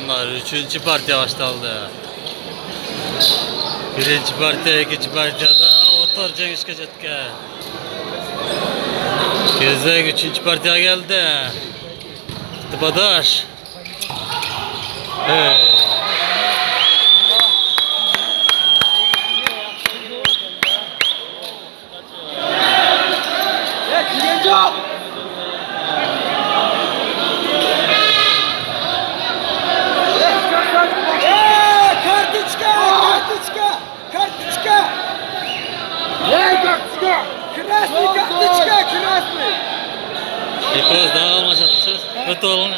To'g'onlar 3-partiya başlandı. Birinchi partiya, ikkinchi partiyada o'tir jangishga ketgan. Kezdek 3-partiya geldi. Tepadaş. Hey. Biraz daha almışsınız. Kötü olun.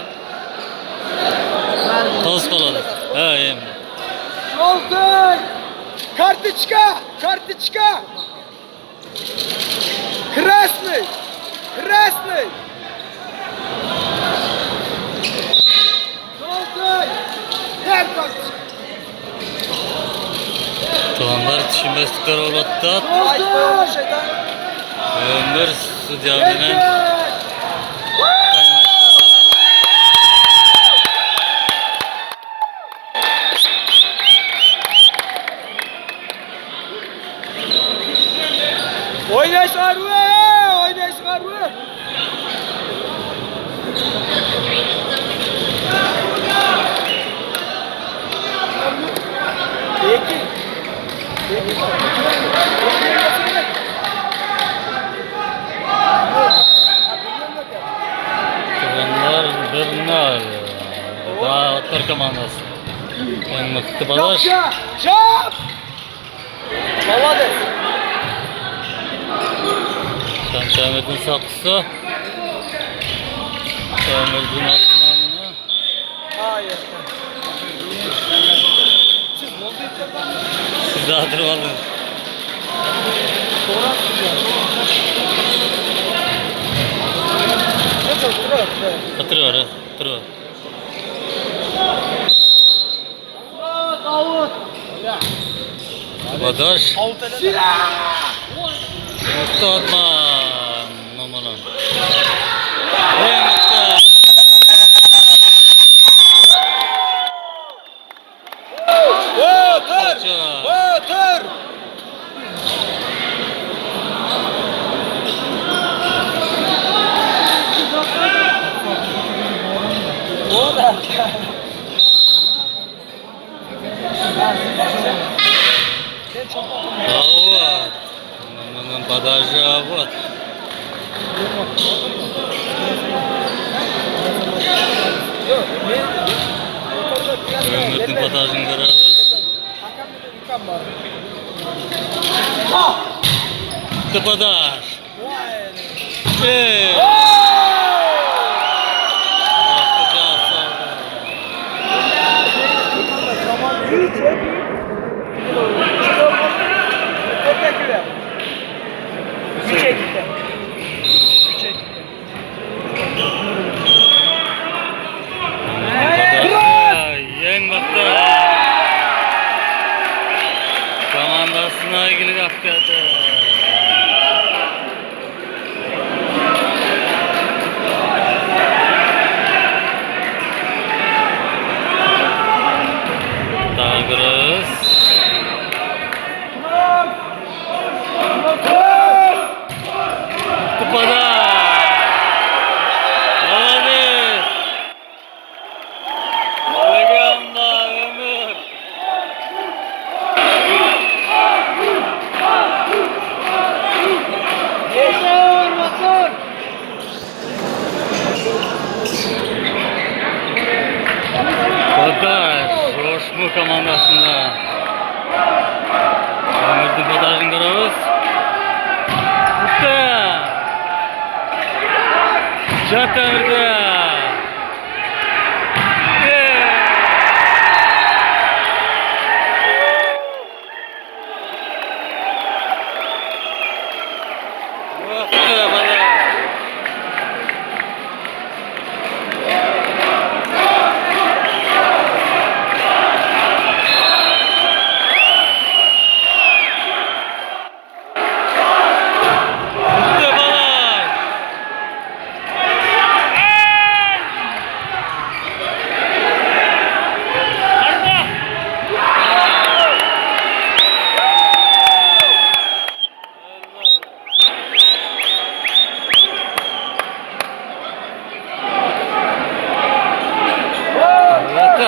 Toz koladı. Ha, iyi. Желтый! Карточка! Карточка! Красный! Красный! Желтый! Ver карточка! To'g'onlar tushunmasliklar o'lotdi. Желтый! Ömür sudya bilan Oynaş Arve! Oynaş Arve! Peki. To'g'onlar bir nol. Daha o'tir komandasi. Eng mıhtı balash. Şap! Молодец! Şamşamet'in sapısı. Ömür'ün altınanını. Hayır. Siz de hatırladınız. Hatırlıyor, hatırlıyor. Badaş. Mutlu atman. Namalan. Otur! Давай. Namalan badajı var. Ömür'ün badajını görürüz. Tepadaş. Hey. Yeng baktı. Komandasına ilgili yaptı. Tigers. Kepada. Olabilir. Legenda Ömür. Badaş. Roşmu komandasında. Ömür'ün badajını görürüz. Bitti. Çatırdı.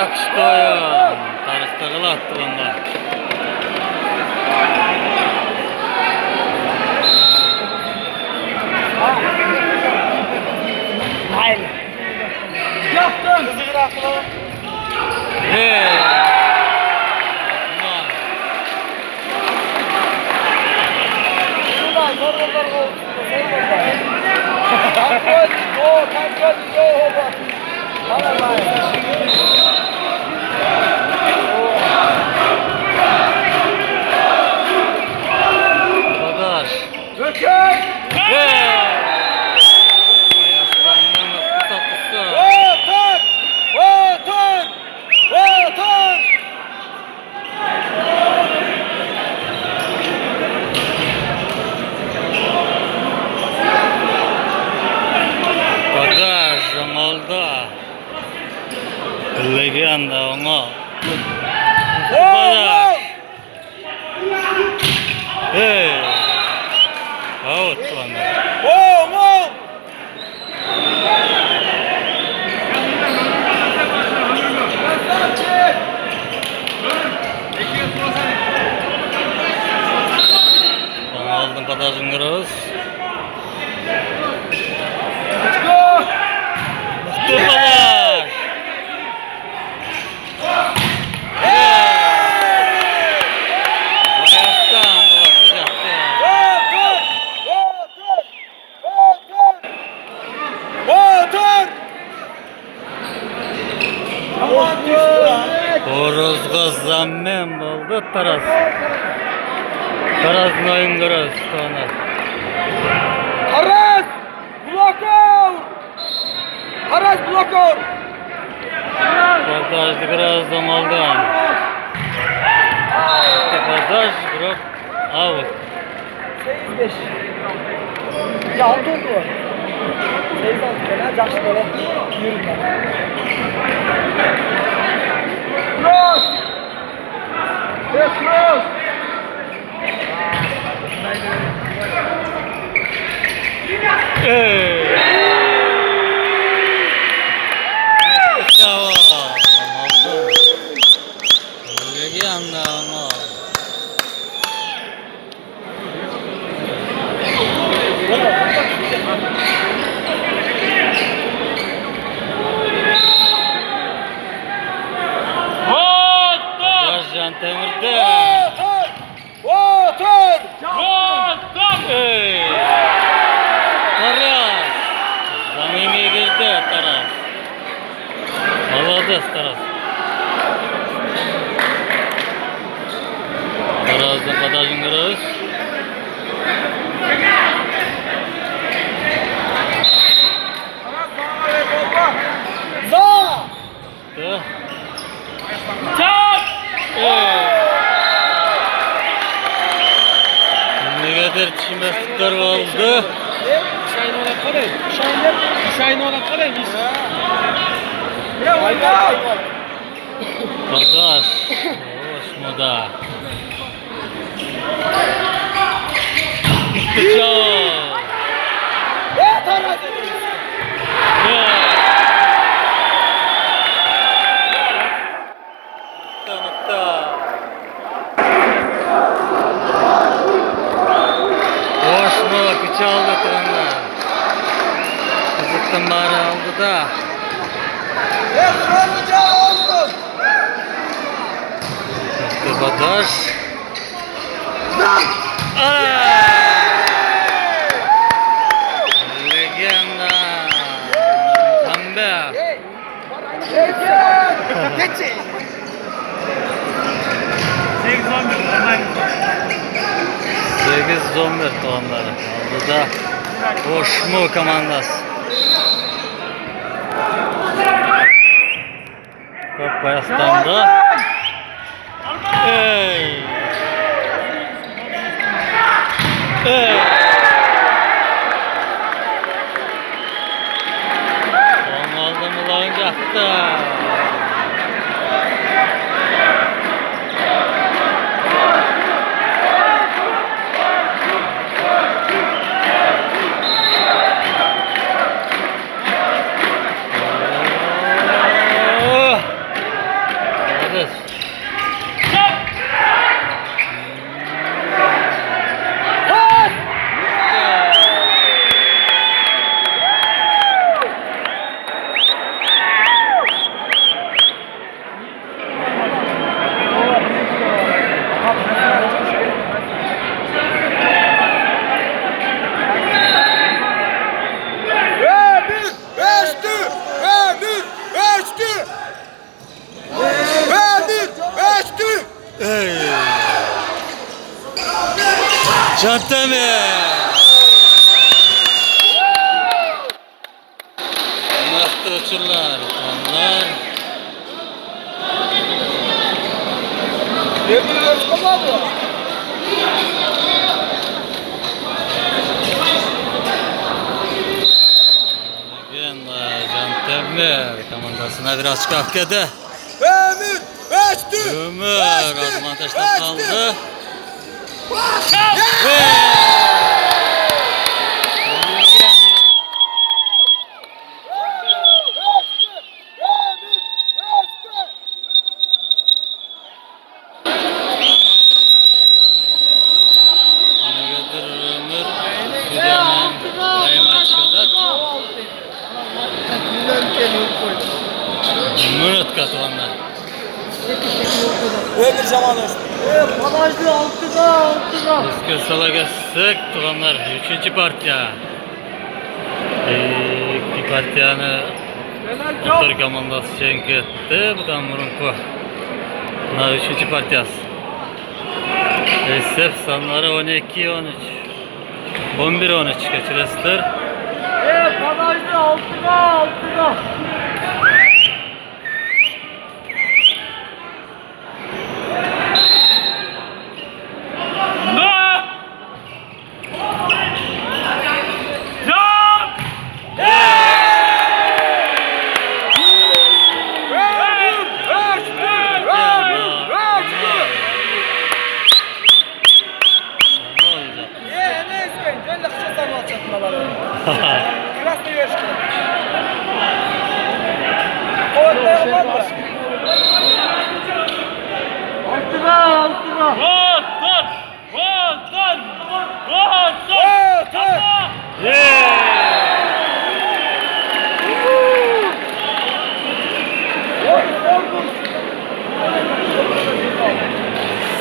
Yakıştı oyun. Tarıkta gol attı onlar. Hayır. Yaptın. Kızı bırakma. Hey. Şuradan zor yollar olsun. Kontrol, go, kontrol, go. Tamam abi. Arkadaş. Gökhan! Hey. Ayaklarından kısa kısa. Otur! Otur! Otur! Bagaj oldu. Legyanda ona. Bagaj. Hey. Out bana. Oğlum! Onu aldım bagajın kırız. Mıhtı bagaj. Ayaktan bulacaktı. Horozga zammem oldu taraz. Tarazın oyun kırız. Sonra. Taras! Blokor! Taras blokor! Bagajlı kırız oldu. Bagaj bırak. Out. 8-5. Ya 6 oldu. 8-6 böyle. Жақсы böyle. Yürü ben. Cross! Yes, cross! Hey. Bravo. Oldu. Legyanda ona. Bagaj Can Temir'de. Otur! Otur! Hey. Taras. Zamine girdi Taras. Молодец Taras. Taras'ın bagajın kırız. Za! Tı. Çap! Negadir çimeslikler oldu. Şahin olan kalay. Şahin olan kalay. Ya oyna! Bagaj. Osmoda. Bıçağı. Ya Taras! Hoş mu? Bıçağı aldı trenler. Kızıktan bari aldı da. Ya Taras olsun! İşte bagaj. Legenda. Comeback. Geçin! 8 11 puanları aldı da. Hoş mu komandası? Top Bayaslan'da. Hey. Hey. Son aldı mı lan yaktı. Cantemir. Mıhtı uçurlar. Onlar. Devriyoruz kazandı. Cantemir komandasına biraz kahkede. Ömür. Beşti. Ömür avantajda kaldı. Ve Negadir Ömür Süleman Kaymak Şodat Münut katılanlar. Ömür zamanı. Bagajlı altıda. Eski salaga sık tuğanlar 3. partiya. İki partiyanı Otur komandası çenk etti. Bu da Murunku. Buna 3. partiyası. Esef sanları 12-13. 11-13 geçiresler. Bagajlı altıda. Красный вершки.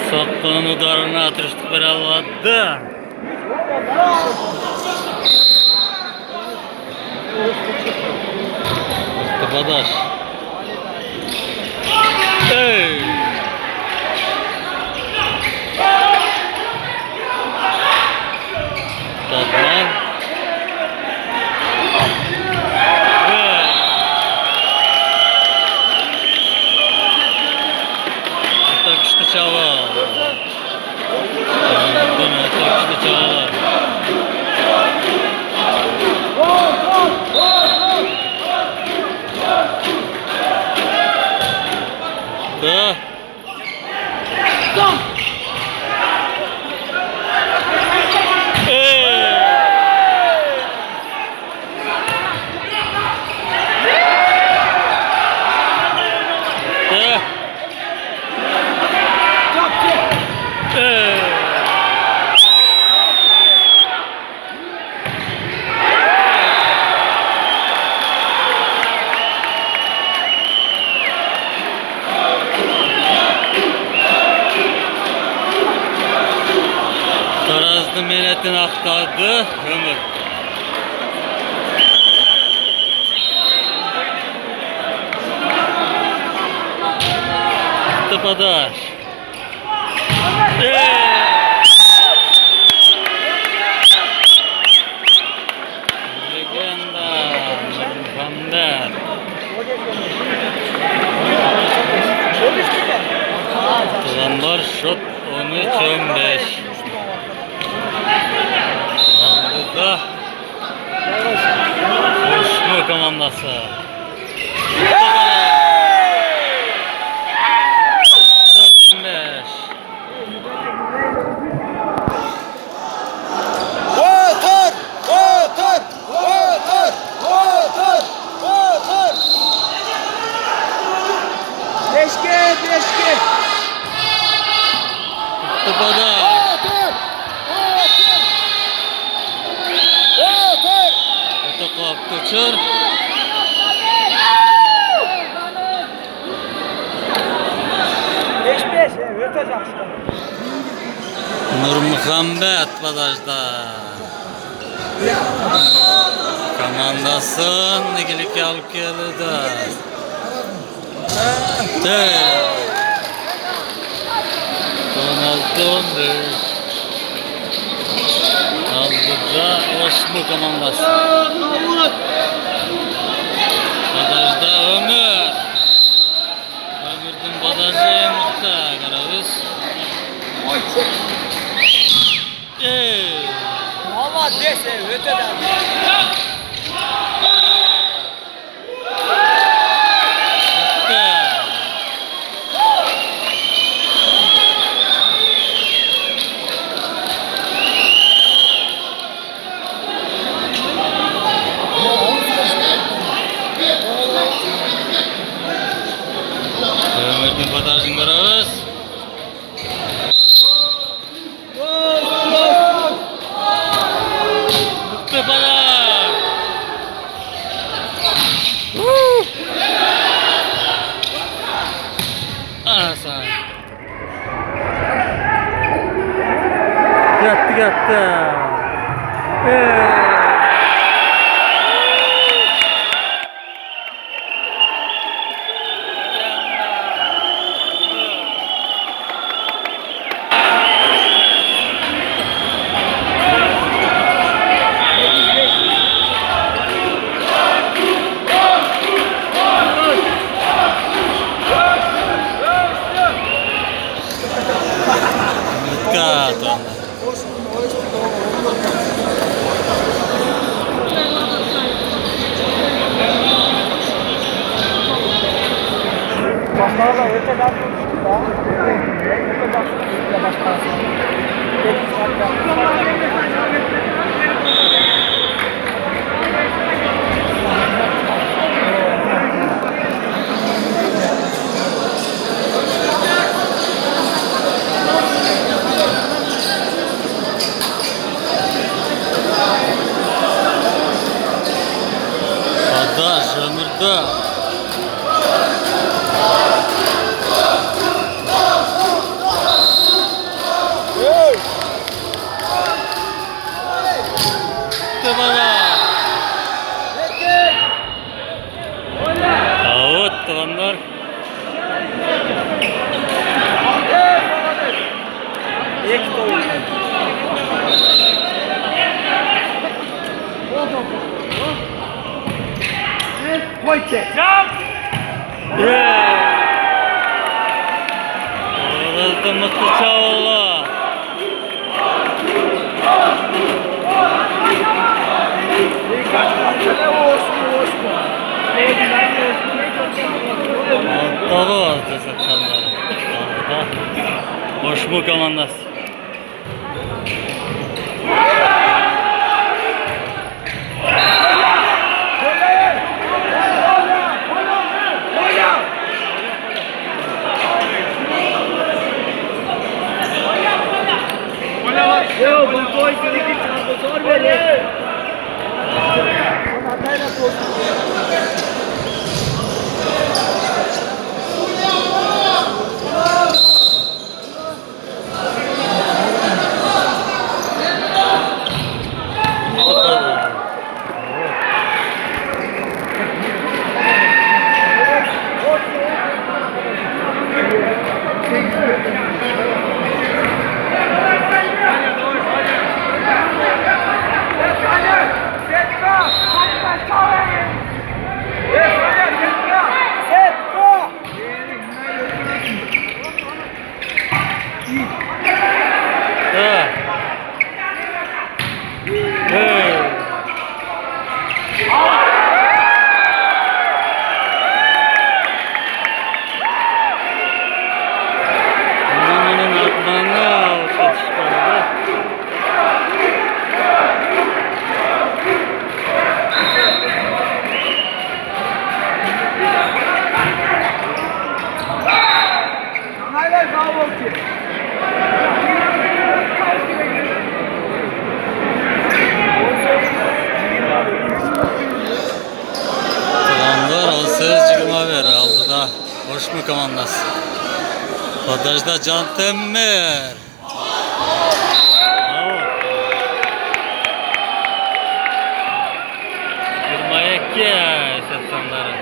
Soktuğun udarına atıştık bir alvadı. Kapadaş. Hey. Tatman. Tak işte çava. Bunu tak işte çava. Da. Tarazlı milletin aktardı ömür. Tıpadaş. Legenda. Muhammed. Tulanlar şut 13-15. Aldıda. Koşma komandası. Beşke. Tıpada. Otoklap Koçur. Nur Muhammed badajda. Komandasın ikilik alıp geldi. Donald Donner. Osmu komandası. Bagajda Ömür. Ömür'ün bagajı yumurta. Karabız. Valla dese öteden. Ömür'ün bagajını karabız. Mutlu bagaj. Anasını. Yattı. Dikkat. Valla öteden tuttu da. Öteden tuttu da başlarsın. Bagaj Ömür'de. Mutlu bagaj. Out kalanlar. İlk oyun. Koyte. Orada Mutlu Çağoğlu. Dolu vardı sakalları. Boş mu komandası? Yo, ben koy gerekli transfer verir. Hatayla koştu. Hoş mu komandası? Bagajda Can Temmer. Girmeye ki seslenleri.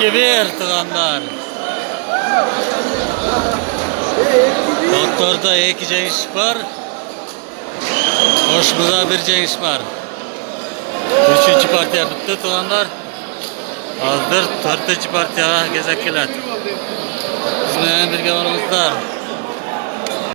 2-1 tuğanlar. Doktorda 2 jengiş var. Hoşmuza 1 jengiş var. 3. partiya bitti tuğanlar. Hazır 4. partiyaga gezek keladi. Siz bilan birga bolamizlar.